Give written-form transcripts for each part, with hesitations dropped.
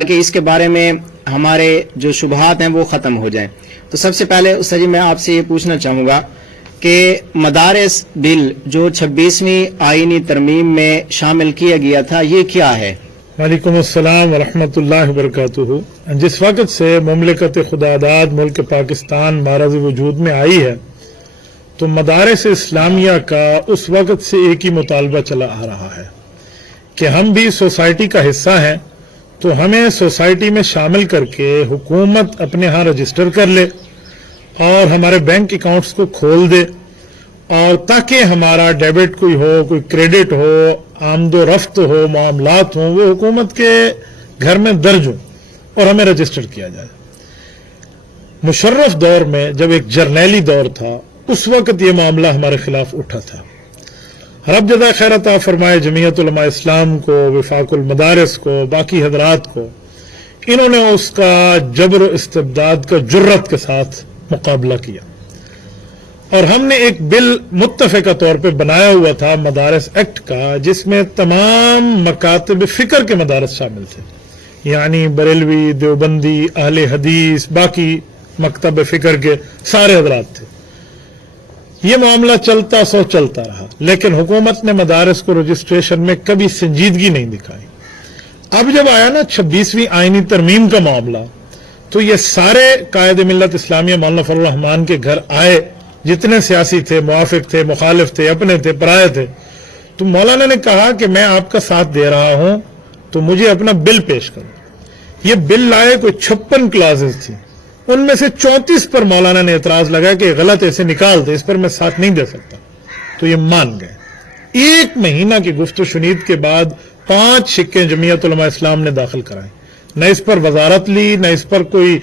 کہ اس کے بارے میں ہمارے جو شبہات ہیں وہ ختم ہو جائیں۔ تو سب سے پہلے استاذ جی میں آپ سے یہ پوچھنا چاہوں گا کہ مدارس بل جو 26ویں آئینی ترمیم میں شامل کیا گیا تھا یہ کیا ہے؟ وعلیکم السلام ورحمۃ اللہ وبرکاتہ۔ جس وقت سے مملکت خداداد ملک پاکستان معرض وجود میں آئی ہے تو مدارس اسلامیہ کا اس وقت سے ایک ہی مطالبہ چلا آ رہا ہے کہ ہم بھی سوسائٹی کا حصہ ہیں تو ہمیں سوسائٹی میں شامل کر کے حکومت اپنے ہاں رجسٹر کر لے اور ہمارے بینک اکاؤنٹس کو کھول دے، اور تاکہ ہمارا ڈیبٹ کوئی ہو، کوئی کریڈٹ ہو، آمد و رفت ہو، معاملات ہوں، وہ حکومت کے گھر میں درج ہوں اور ہمیں رجسٹر کیا جائے۔ مشرف دور میں جب ایک جرنیلی دور تھا اس وقت یہ معاملہ ہمارے خلاف اٹھا تھا۔ رب جزائے خیر عطا فرمائے جمعیت علماء اسلام کو، وفاق المدارس کو، باقی حضرات کو، انہوں نے اس کا جبر و استبداد کا جرت کے ساتھ مقابلہ کیا، اور ہم نے ایک بل متفقہ طور پہ بنایا ہوا تھا مدارس ایکٹ کا، جس میں تمام مکاتب فکر کے مدارس شامل تھے، یعنی بریلوی، دیوبندی، اہل حدیث، باقی مکتب فکر کے سارے حضرات تھے۔ یہ معاملہ چلتا رہا، لیکن حکومت نے مدارس کو رجسٹریشن میں کبھی سنجیدگی نہیں دکھائی۔ اب جب آیا نا 26ویں آئینی ترمیم کا معاملہ، تو یہ سارے قائد ملت اسلامیہ مولانا فضل الرحمان کے گھر آئے، جتنے سیاسی تھے، موافق تھے، مخالف تھے، اپنے تھے، پرائے تھے، تو مولانا نے کہا کہ میں آپ کا ساتھ دے رہا ہوں تو مجھے اپنا بل پیش کرو۔ یہ بل لائے، کوئی 56 کلازز تھی، ان میں سے 34 پر مولانا نے اعتراض لگایا کہ غلط ایسے نکال دے، اس پر میں ساتھ نہیں دے سکتا، تو یہ مان گئے۔ 1 مہینہ کی گفت و شنید کے بعد 5 سکے جمعیت علماء اسلام نے داخل کرائے، نہ اس پر وزارت لی، نہ اس پر کوئی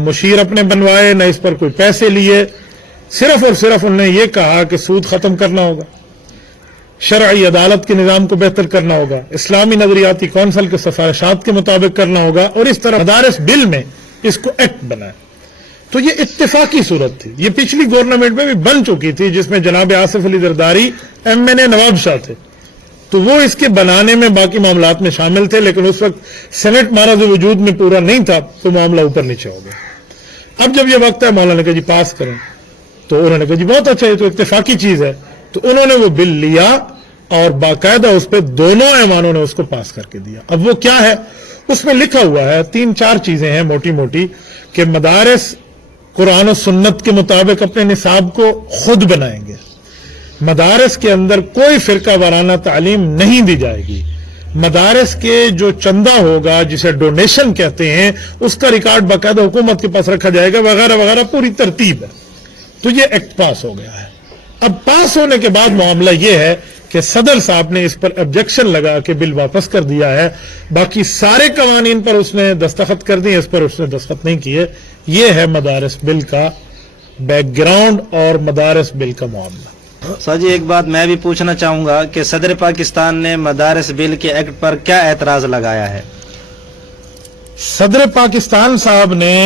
مشیر اپنے بنوائے، نہ اس پر کوئی پیسے لیے، صرف اور صرف انہوں نے یہ کہا کہ سود ختم کرنا ہوگا، شرعی عدالت کے نظام کو بہتر کرنا ہوگا، اسلامی نظریاتی کونسل کے سفارشات کے مطابق کرنا ہوگا، اور اس طرح مدارس بل میں اس کو ایکٹ بنائے۔ تو یہ اتفاقی صورت تھی، یہ پچھلی گورنمنٹ میں بھی بن چکی تھی، جس میں جناب آصف علی زرداری MNA نواب شاہ تھے، تو وہ اس کے بنانے میں باقی معاملات میں شامل تھے، لیکن اس وقت سینٹ معرض وجود میں پورا نہیں تھا تو معاملہ اوپر نیچے ہو گیا۔ اب جب یہ وقت ہے مولانا نے کہا جی پاس کریں، تو انہوں نے کہا جی بہت اچھا، یہ تو اتفاقی چیز ہے، تو انہوں نے وہ بل لیا اور باقاعدہ اس پہ دونوں ایوانوں نے اس کو پاس کر کے دیا۔ اب وہ کیا ہے، اس میں لکھا ہوا ہے 3-4 چیزیں ہیں موٹی موٹی، کہ مدارس قرآن و سنت کے مطابق اپنے نصاب کو خود بنائیں گے، مدارس کے اندر کوئی فرقہ وارانہ تعلیم نہیں دی جائے گی، مدارس کے جو چندہ ہوگا جسے ڈونیشن کہتے ہیں اس کا ریکارڈ باقاعدہ حکومت کے پاس رکھا جائے گا، وغیرہ وغیرہ، پوری ترتیب ہے۔ تو یہ ایکٹ پاس ہو گیا ہے۔ اب پاس ہونے کے بعد معاملہ یہ ہے کہ صدر صاحب نے اس پر آبجیکشن لگا کے بل واپس کر دیا ہے، باقی سارے قوانین پر اس نے دستخط کر دی، اس پر اس نے دستخط نہیں کیے۔ یہ ہے مدارس بل کا بیک گراؤنڈ اور مدارس بل کا معاملہ۔ سر جی ایک بات میں بھی پوچھنا چاہوں گا کہ صدر پاکستان نے مدارس بل کے ایکٹ پر کیا اعتراض لگایا ہے؟ صدر پاکستان صاحب نے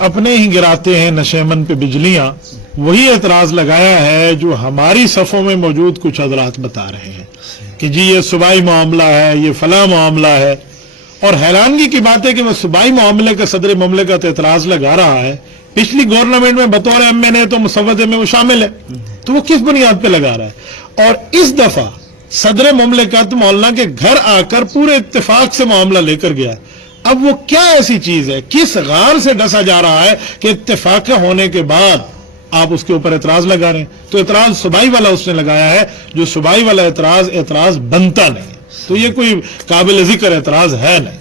اپنے ہی گراتے ہیں نشیمن پہ بجلیاں، وہی اعتراض لگایا ہے جو ہماری صفوں میں موجود کچھ حضرات بتا رہے ہیں کہ جی یہ صوبائی معاملہ ہے، یہ فلاں معاملہ ہے، اور حیرانگی کی بات ہے کہ وہ صوبائی معاملے کا صدر مملکت اعتراض لگا رہا ہے، پچھلی گورنمنٹ میں بطور MNA تو مسودے میں وہ شامل ہے، تو وہ کس بنیاد پہ لگا رہا ہے؟ اور اس دفعہ صدر مملکت مولانا کے گھر آ کر پورے اتفاق سے معاملہ لے کر گیا۔ اب وہ کیا ایسی چیز ہے، کس غار سے ڈسا جا رہا ہے کہ اتفاق ہونے کے بعد آپ اس کے اوپر اعتراض لگا رہے ہیں؟ تو اعتراض صوبائی والا اس نے لگایا ہے، جو صوبائی والا اعتراض بنتا نہیں، تو یہ کوئی قابل ذکر اعتراض ہے نہیں۔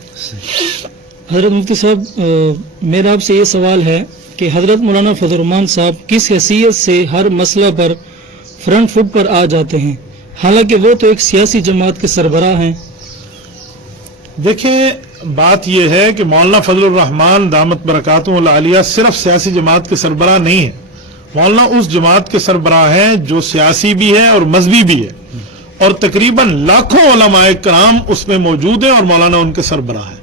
حضرت مفتی صاحب، میرا آپ سے یہ سوال ہے کہ حضرت مولانا فضل الرحمان صاحب کس حیثیت سے ہر مسئلہ پر فرنٹ فٹ پر آ جاتے ہیں، حالانکہ وہ تو ایک سیاسی جماعت کے سربراہ ہیں؟ دیکھیں، بات یہ ہے کہ مولانا فضل الرحمان دامت برکاتہ العالیہ صرف سیاسی جماعت کے سربراہ نہیں ہے، مولانا اس جماعت کے سربراہ ہیں جو سیاسی بھی ہے اور مذہبی بھی ہے، اور تقریباً لاکھوں علماء کرام اس میں موجود ہیں اور مولانا ان کے سربراہ ہیں۔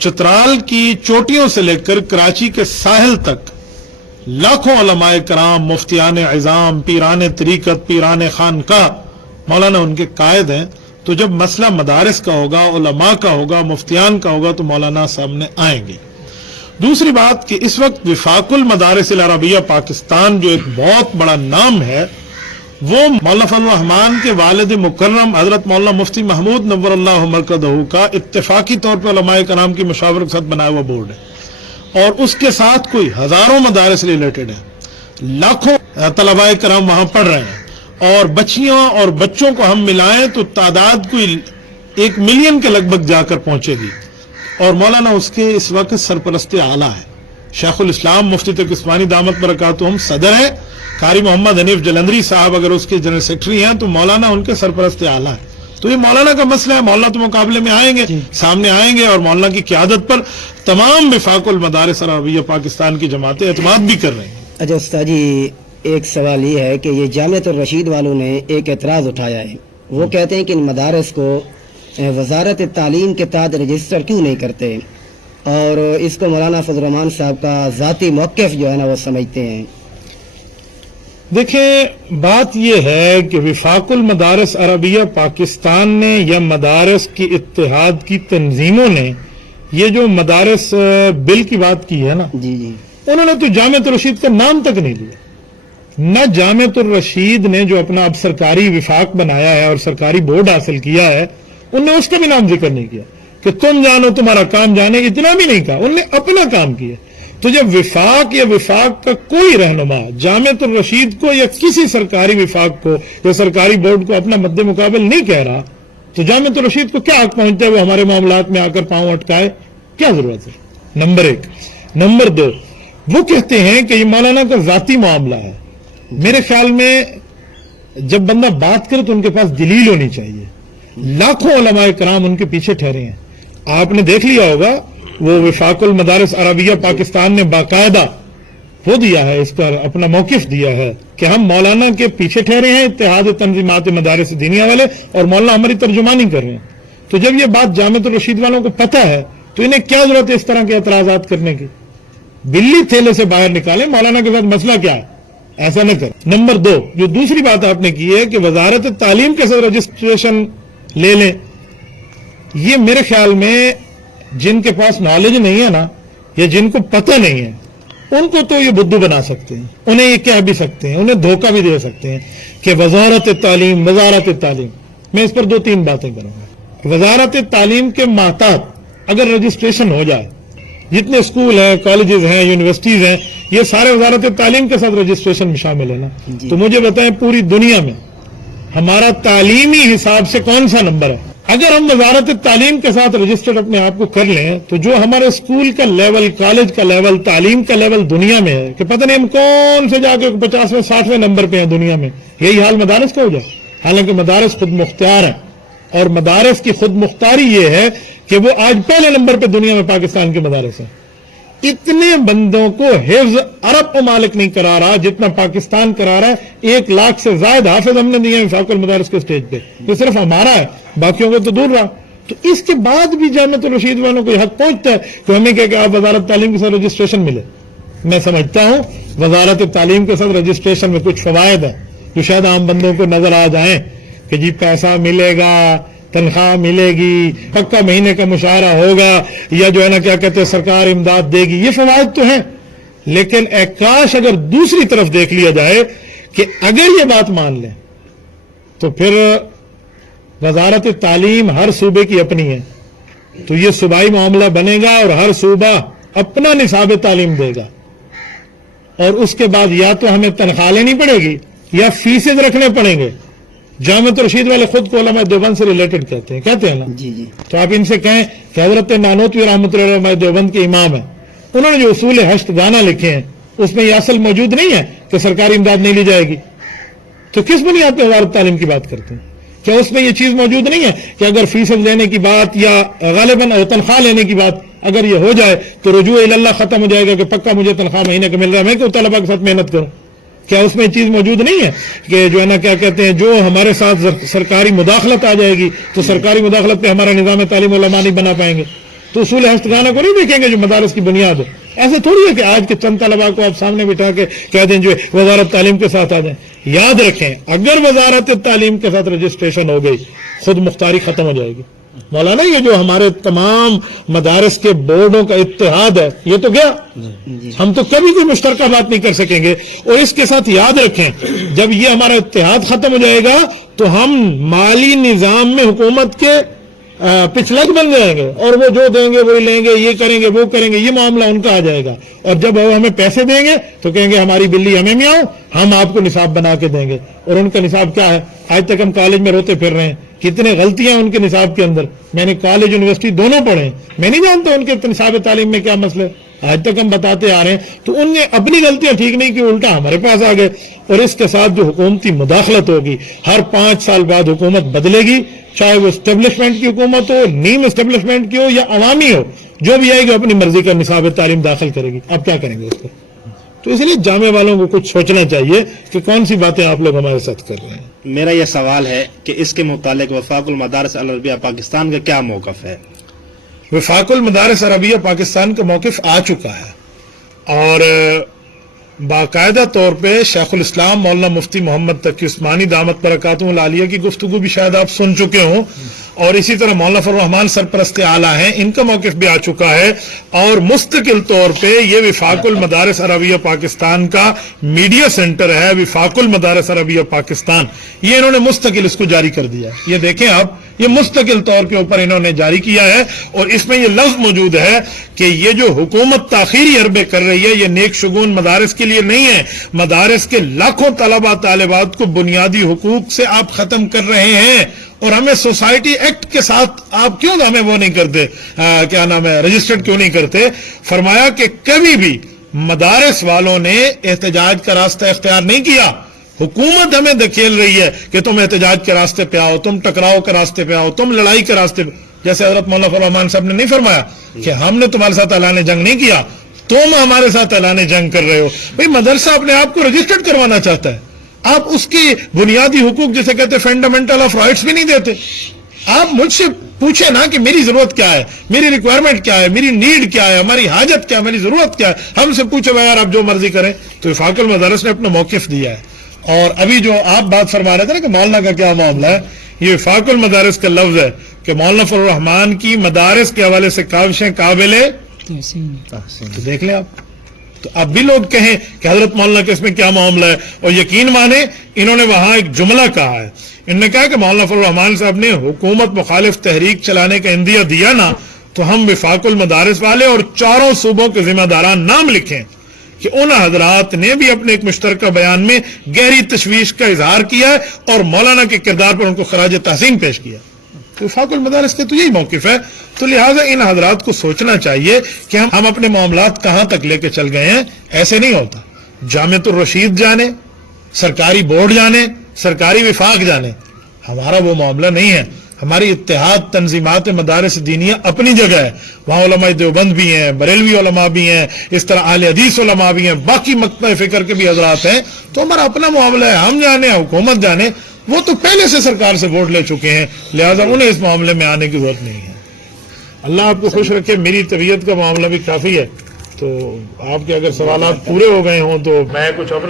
چترال کی چوٹیوں سے لے کر کراچی کے ساحل تک لاکھوں علماء کرام، مفتیان عظام، پیران طریقت، پیران خانقاہ، مولانا ان کے قائد ہیں، تو جب مسئلہ مدارس کا ہوگا، علماء کا ہوگا، مفتیان کا ہوگا تو مولانا سامنے آئیں گے۔ دوسری بات کہ اس وقت وفاق المدارس العربیہ پاکستان جو ایک بہت بڑا نام ہے، وہ مولانا فضل الرحمان کے والد مکرم حضرت مولانا مفتی محمود نور اللہ مرکزہ کا اتفاقی طور پر علماء کرام کی مشاورت کے ساتھ بنایا ہوا بورڈ ہے، اور اس کے ساتھ کوئی ہزاروں مدارس ریلیٹڈ ہیں، لاکھوں طلباء کرام وہاں پڑھ رہے ہیں، اور بچیاں اور بچوں کو ہم ملائیں تو تعداد کوئی 1 ملین کے لگ بھگ جا کر پہنچے گی، اور مولانا اس کے اس وقت سرپرست اعلیٰ ہے۔ شیخ الاسلام مفتی تقی عثمانی دامت برکاتہم صدر ہیں، قاری محمد حنیف جلندری صاحب اگر اس کے جنرل سیکرٹری ہیں تو مولانا ان کے سرپرست اعلیٰ ہیں۔ تو یہ مولانا کا مسئلہ ہے، مولانا تو مقابلے میں آئیں گے، سامنے آئیں گے، اور مولانا کی قیادت پر تمام وفاق المدارس عربیہ پاکستان کی جماعتیں اعتماد بھی کر رہے ہیں۔ اچھا استاد جی، ایک سوال یہ ہے کہ یہ جامعۃ الرشید والوں نے ایک اعتراض اٹھایا ہے، وہ کہتے ہیں کہ ان مدارس کو وزارت تعلیم کے تحت رجسٹر کیوں نہیں کرتے، اور اس کو مولانا فضل الرحمان صاحب کا ذاتی موقف جو ہے نا وہ سمجھتے ہیں۔ دیکھیں، بات یہ ہے کہ وفاق المدارس عربیہ پاکستان نے یا مدارس کی اتحاد کی تنظیموں نے یہ جو مدارس بل کی بات کی ہے نا، جی جی، انہوں نے تو جامعۃ الرشید کا نام تک نہیں لیا۔ نہ جامعۃ الرشید نے جو اپنا اب سرکاری وفاق بنایا ہے اور سرکاری بورڈ حاصل کیا ہے، انہوں نے اس کا بھی نام ذکر نہیں کیا کہ تم جانو تمہارا کام جانے، اتنا بھی نہیں کہا، انہوں نے اپنا کام کیا۔ تو جب وفاق یا وفاق کا کوئی رہنما جامعۃ الرشید کو یا کسی سرکاری وفاق کو یا سرکاری بورڈ کو اپنا مد مقابل نہیں کہہ رہا، تو جامعۃ الرشید کو کیا حق پہنچتا ہے وہ ہمارے معاملات میں آ کر پاؤں اٹکائے؟ کیا ضرورت ہے؟ نمبر 1۔ نمبر 2، وہ کہتے ہیں کہ یہ مولانا کا ذاتی معاملہ ہے۔ میرے خیال میں جب بندہ بات کرے تو ان کے پاس دلیل ہونی چاہیے۔ لاکھوں علماء کرام ان کے پیچھے ٹھہرے ہیں۔ آپ نے دیکھ لیا ہوگا وہ وفاق المدارس عربیہ پاکستان نے باقاعدہ وہ دیا ہے، اس پر اپنا موقف دیا ہے کہ ہم مولانا کے پیچھے ٹھہرے ہیں، اتحاد تنظیمات مدارس دینیہ والے، اور مولانا ہماری ترجمانی کر رہے ہیں۔ تو جب یہ بات جامعۃ الرشید والوں کو پتہ ہے تو انہیں کیا ضرورت ہے اس طرح کے اعتراضات کرنے کی؟ بلی تھیلے سے باہر نکالیں، مولانا کے ساتھ مسئلہ کیا ہے، ایسا نہ کریں۔ نمبر 2، جو دوسری بات آپ نے کی ہے کہ وزارت تعلیم کے ساتھ رجسٹریشن لے لیں، یہ میرے خیال میں جن کے پاس نالج نہیں ہے نا، یا جن کو پتہ نہیں ہے، ان کو تو یہ بدھو بنا سکتے ہیں، انہیں یہ کہہ بھی سکتے ہیں، انہیں دھوکہ بھی دے سکتے ہیں کہ وزارت تعلیم۔ میں اس پر 2-3 باتیں کروں گا۔ وزارت تعلیم کے ماتحت اگر رجسٹریشن ہو جائے، جتنے اسکول ہیں، کالجز ہیں، یونیورسٹیز ہیں، یہ سارے وزارت تعلیم کے ساتھ رجسٹریشن میں شامل ہے نا، تو مجھے بتائیں پوری دنیا میں ہمارا تعلیمی حساب سے کون سا نمبر ہے؟ اگر ہم وزارت تعلیم کے ساتھ رجسٹرڈ اپنے آپ کو کر لیں تو جو ہمارے اسکول کا لیول، کالج کا لیول، تعلیم کا لیول دنیا میں ہے کہ پتہ نہیں ہم کون سے جا کے 50ویں 60ویں نمبر پہ ہیں دنیا میں، یہی حال مدارس کا ہو جائے۔ حالانکہ مدارس خود مختار ہیں، اور مدارس کی خود مختاری یہ ہے کہ وہ آج پہلے نمبر پہ دنیا میں پاکستان کے مدارس ہیں۔ اتنے بندوں کو حفظ عرب ممالک نہیں کرا رہا جتنا پاکستان کرا رہا ہے۔ 1 لاکھ سے زائد حافظ ہم نے دیے وفاق المدارس کے سٹیج پہ، یہ صرف ہمارا ہے، باقیوں کو تو دور رہا۔ تو اس کے بعد بھی جامعۃ الرشید والوں کو حق پہنچتا ہے کہ ہمیں کہ آپ وزارت تعلیم کے ساتھ رجسٹریشن ملے۔ میں سمجھتا ہوں وزارت تعلیم کے ساتھ رجسٹریشن میں کچھ فوائد ہیں جو شاید عام بندوں کو نظر آ جائیں کہ جی پیسہ ملے گا، تنخواہ ملے گی، پکا مہینے کا مشاہرہ ہوگا، یا جو ہے نا کیا کہتے ہیں سرکار امداد دے گی، یہ فوائد تو ہیں۔ لیکن کاش اگر دوسری طرف دیکھ لیا جائے کہ اگر یہ بات مان لیں تو پھر وزارت تعلیم ہر صوبے کی اپنی ہے، تو یہ صوبائی معاملہ بنے گا اور ہر صوبہ اپنا نصاب تعلیم دے گا، اور اس کے بعد یا تو ہمیں تنخواہ لینی پڑے گی یا فیسز رکھنے پڑیں گے۔ جامعۃ الرشید والے خود کو علماء دیوبند سے ریلیٹڈ کہتے ہیں نا، جی جی، تو آپ ان سے کہیں کہ حضرت نانوتوی رحمۃ اللہ علیہ دیوبند کے امام ہیں، انہوں نے جو اصول ہشت گانا لکھے ہیں اس میں یہ اصل موجود نہیں ہے کہ سرکاری امداد نہیں لی جائے گی، تو کس بنیاد پہ وزارت تعلیم کی بات کرتے ہیں؟ کیا اس میں یہ چیز موجود نہیں ہے کہ اگر فیصد لینے کی بات یا غالباً تنخواہ لینے کی بات اگر یہ ہو جائے تو رجوع اللہ ختم ہو جائے گا کہ پکا مجھے تنخواہ مہینے کا مل رہا ہے، میں کیوں طلبا کے ساتھ محنت کروں؟ کیا اس میں چیز موجود نہیں ہے کہ جو ہے نا کیا کہتے ہیں جو ہمارے ساتھ سرکاری مداخلت آ جائے گی تو سرکاری مداخلت پہ ہمارا نظام تعلیم علماء نہیں بنا پائیں گے؟ تو اصول ہستگانہ کو نہیں دیکھیں گے جو مدارس کی بنیاد ہے، ایسے تھوڑی ہے کہ آج کے چند طلبا کو آپ سامنے بٹھا کے کہہ دیں جو وزارت تعلیم کے ساتھ آ جائیں. یاد رکھیں اگر وزارت تعلیم کے ساتھ رجسٹریشن ہو گئی خود مختاری ختم ہو جائے گی. مولانا یہ جو ہمارے تمام مدارس کے بورڈوں کا اتحاد ہے یہ تو گیا, ہم تو کبھی کوئی مشترکہ بات نہیں کر سکیں گے. اور اس کے ساتھ یاد رکھیں جب یہ ہمارا اتحاد ختم ہو جائے گا تو ہم مالی نظام میں حکومت کے پچھلک بن جائیں گے, اور وہ جو دیں گے وہی لیں گے, یہ کریں گے وہ کریں گے, یہ معاملہ ان کا آ جائے گا. اور جب وہ ہمیں پیسے دیں گے تو کہیں گے ہماری بلی ہمیں میں آؤ, ہم آپ کو نصاب بنا کے دیں گے. اور ان کا نصاب کیا ہے؟ آج تک ہم کالج میں روتے پھر رہے ہیں, کتنے غلطیاں ان کے نصاب کے اندر. میں نے کالج یونیورسٹی دونوں پڑھے ہیں, میں نہیں جانتا ان کے نصاب تعلیم میں کیا مسئلہ ہے, آج تک ہم بتاتے آ رہے ہیں. تو ان نے اپنی غلطیاں ٹھیک نہیں کی, الٹا ہمارے پاس آ گئے. اور اس کے ساتھ جو حکومتی مداخلت ہوگی, ہر 5 سال بعد حکومت بدلے گی, چاہے وہ اسٹیبلشمنٹ کی حکومت ہو, نیم اسٹیبلشمنٹ کی ہو یا عوامی ہو, جو بھی آئے گی اپنی مرضی کا نصاب تعلیم داخل کرے گی. اب کیا کریں گے اس کو؟ تو اس لیے جامعہ والوں کو کچھ سوچنا چاہیے کہ کون سی باتیں آپ لوگ ہمارے ساتھ کر رہے ہیں. میرا یہ سوال ہے کہ اس کے متعلق وفاق المدارس العربیہ پاکستان کا کیا موقف ہے؟ وفاق المدارس عربیہ پاکستان کا موقف آ چکا ہے اور باقاعدہ طور پہ شیخ الاسلام مولانا مفتی محمد تقی عثمانی دامت برکاتہ العالیہ کی گفتگو بھی شاید آپ سن چکے ہوں, اور اسی طرح مولانا فضل الرحمان سرپرست اعلیٰ ہیں, ان کا موقف بھی آ چکا ہے. اور مستقل طور پہ یہ وفاق المدارس عربیہ پاکستان کا میڈیا سینٹر ہے, وفاق المدارس عربیہ پاکستان, یہ انہوں نے مستقل اس کو جاری کر دیا ہے. یہ دیکھیں آپ, یہ مستقل طور کے اوپر انہوں نے جاری کیا ہے, اور اس میں یہ لفظ موجود ہے کہ یہ جو حکومت تاخیری حربے کر رہی ہے یہ نیک شگون مدارس کے لیے نہیں ہے. مدارس کے لاکھوں طلبہ طالبات کو بنیادی حقوق سے آپ ختم کر رہے ہیں, اور ہمیں سوسائٹی ایکٹ کے ساتھ آپ کیوں ہمیں وہ نہیں کرتے, کیا نام ہے, رجسٹرڈ کیوں نہیں کرتے. فرمایا کہ کبھی بھی مدارس والوں نے احتجاج کا راستہ اختیار نہیں کیا. حکومت ہمیں دھکیل رہی ہے کہ تم احتجاج کے راستے پہ آؤ, تم ٹکراؤ کے راستے پہ آؤ, تم لڑائی کے راستے پہ. جیسے حضرت مولانا فضل الرحمان صاحب نے نہیں فرمایا کہ ہم نے تمہارے ساتھ اعلان جنگ نہیں کیا, تم ہمارے ساتھ اعلان جنگ کر رہے ہو. بھئی مدرسہ اپنے آپ کو رجسٹرڈ کروانا چاہتا ہے, آپ اس کی بنیادی حقوق جسے کہتے ہیں فنڈامنٹل آف رائٹس بھی نہیں دیتے. آپ مجھ سے پوچھیں نا کہ میری ضرورت کیا ہے, میری ریکوائرمنٹ کیا ہے, میری نیڈ کیا ہے, ہماری حاجت کیا ہے, میری ضرورت کیا ہے. ہم سے پوچھے بھائی یار آپ جو مرضی کریں. تو وفاق المدارس نے اپنا موقف دیا ہے. اور ابھی جو آپ بات فرما رہے تھے نا کہ مولانا کا کیا معاملہ ہے, یہ وفاق المدارس کا لفظ ہے کہ مولانا فضل الرحمان کی مدارس کے حوالے سے کاوشیں قابل تو دیکھ لیں آپ. تو اب بھی لوگ کہیں کہ حضرت مولانا کے اس میں کیا معاملہ ہے, اور یقین مانے انہوں نے وہاں ایک جملہ کہا ہے. انہوں نے کہا کہ مولانا فضل الرحمان صاحب نے حکومت مخالف تحریک چلانے کا عندیہ دیا نا, تو ہم وفاق المدارس والے اور 4 صوبوں کے ذمہ داران نام لکھیں کہ ان حضرات نے بھی اپنے ایک مشترکہ بیان میں گہری تشویش کا اظہار کیا ہے اور مولانا کے کردار پر ان کو خراج تحسین پیش کیا. وفاق المدارس کے تو یہی موقف ہے. تو لہٰذا ان حضرات کو سوچنا چاہیے کہ ہم اپنے معاملات کہاں تک لے کے چل گئے ہیں. ایسے نہیں ہوتا. جامعۃ الرشید جانے, سرکاری بورڈ جانے, سرکاری وفاق جانے, ہمارا وہ معاملہ نہیں ہے. ہماری اتحاد تنظیمات مدارس دینیہ اپنی جگہ ہے, وہاں علماء دیوبند بھی ہیں, بریلوی علماء بھی ہیں, اس طرح اہل حدیث علماء بھی ہیں, باقی مکتبہ فکر کے بھی حضرات ہیں. تو ہمارا اپنا معاملہ ہے, ہم جانے حکومت جانے, وہ تو پہلے سے سرکار سے ووٹ لے چکے ہیں, لہذا انہیں اس معاملے میں آنے کی ضرورت نہیں ہے. اللہ آپ کو خوش رکھے. میری طبیعت کا معاملہ بھی کافی ہے, تو آپ کے اگر سوالات پورے ہو گئے ہوں تو میں کچھ اپنا